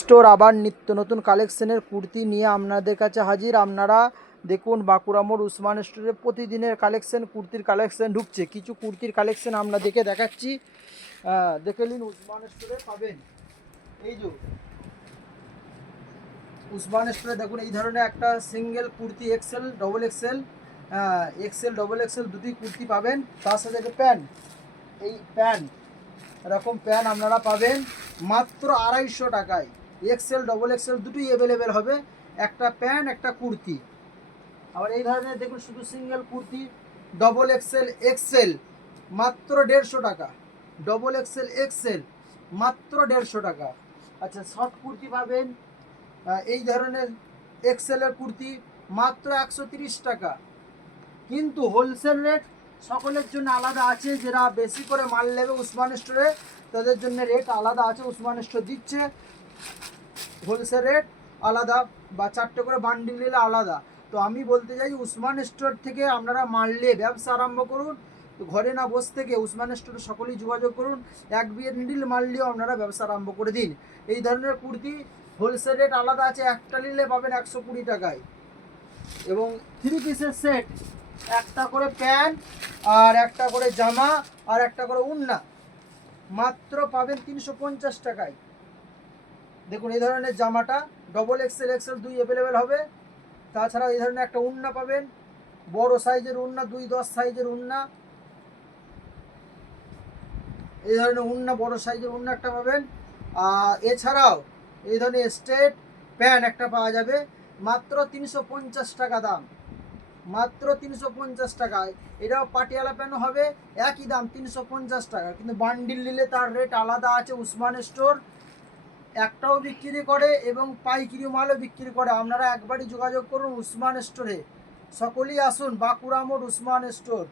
Store আবার নিত্য নতুন কালেকশনের কুর্তি নিয়ে আপনাদের কাছে হাজির। আপনারা দেখুন বাঁকুড়া মোড় উসমান স্টোরে প্রতিদিনের কালেকশন, কুর্তির কালেকশন ঢুকছে। কিছু কুর্তির কালেকশন আমরা দেখে দেখাচ্ছি, দেখে নিন। উসমান স্টোরে পাবেন এই যে উসমান স্টোরে দেখুন এই ধরনের একটা single kurti XL double XL, XL double XL দুটি কুর্তি পাবেন। তার সাথে একটা প্যান্ট, এই প্যান্ট এরকম প্যান্ট আপনারা পাবেন মাত্র 250 টাকায়। এক্সেল ডবল এক্সেল দুটোই অ্যাভেলেবেল হবে, একটা প্যান্ট একটা কুর্তি। আবার এই ধরনের দেখুন শুধু single kurti double XL XL মাত্র 150 টাকা, ডবল এক্সেল এক্সেল মাত্র 150 টাকা। আচ্ছা, শর্ট কুর্তি পাবেন এই ধরনের এক্সেলের কুর্তি মাত্র 130 টাকা। কিন্তু হোলসেল রেট সকলের জন্য আলাদা আছে। যারা বেশি করে মাল নেবে উসমান স্টোরে তাদের জন্য রেট আলাদা আছে। উসমান স্টোর দিচ্ছে হোলসেল রেট আলাদা, বা 4টে করে বান্ডিল নিলে আলাদা। তো আমি বলতে চাই উসমান স্টোর থেকে আপনারা মাল নিয়ে ব্যবসা আরম্ভ করুন। তো ঘরে না বসে থেকে উসমান স্টোরে সকলেই যোগাযোগ করুন, এক বান্ডিল মাল নিয়েও আপনারা ব্যবসা আরম্ভ করে দিন। এই ধরনের কুর্তি হোলসেল রেট আলাদা আছে, একটা নিলে পাবেন 120 টাকায়। এবং 3 পিসের সেট, একটা করে প্যান্ট আর একটা করে জামা আর একটা করে উন্না মাত্র পাবেন 350 টাকায়। দেখুন এই ধরনের জামাটা ডবল এক্সেল এক্সেল দুই অ্যাভেলেবেল হবে। তাছাড়া এই ধরনের একটা উন্না পাবেন, বড় সাইজের উন্না, 2-10 সাইজের উন্না। এই ধরনের উন্না বড় সাইজের উন্না একটা পাবেন। আর এছাড়াও এই ধরনের স্ট্রেট প্যান্ট একটা পাওয়া যাবে মাত্র 350 টাকা দাম, মাত্র 350 টাকায়। এটাও পাটিয়ালা প্যান্ট হবে, একই দাম 350 টাকা। কিন্তু বান্ডিল নিলে তার রেট আলাদা আছে। উসমান স্টোর একটাও বিক্রি করে এবং পাইকারি মালও বিক্রি করে। আপনারা একবারই যোগাযোগ করুন উসমান স্টোরে। সকলেই আসুন বাঁকুড়া মোড় উসমান স্টোর।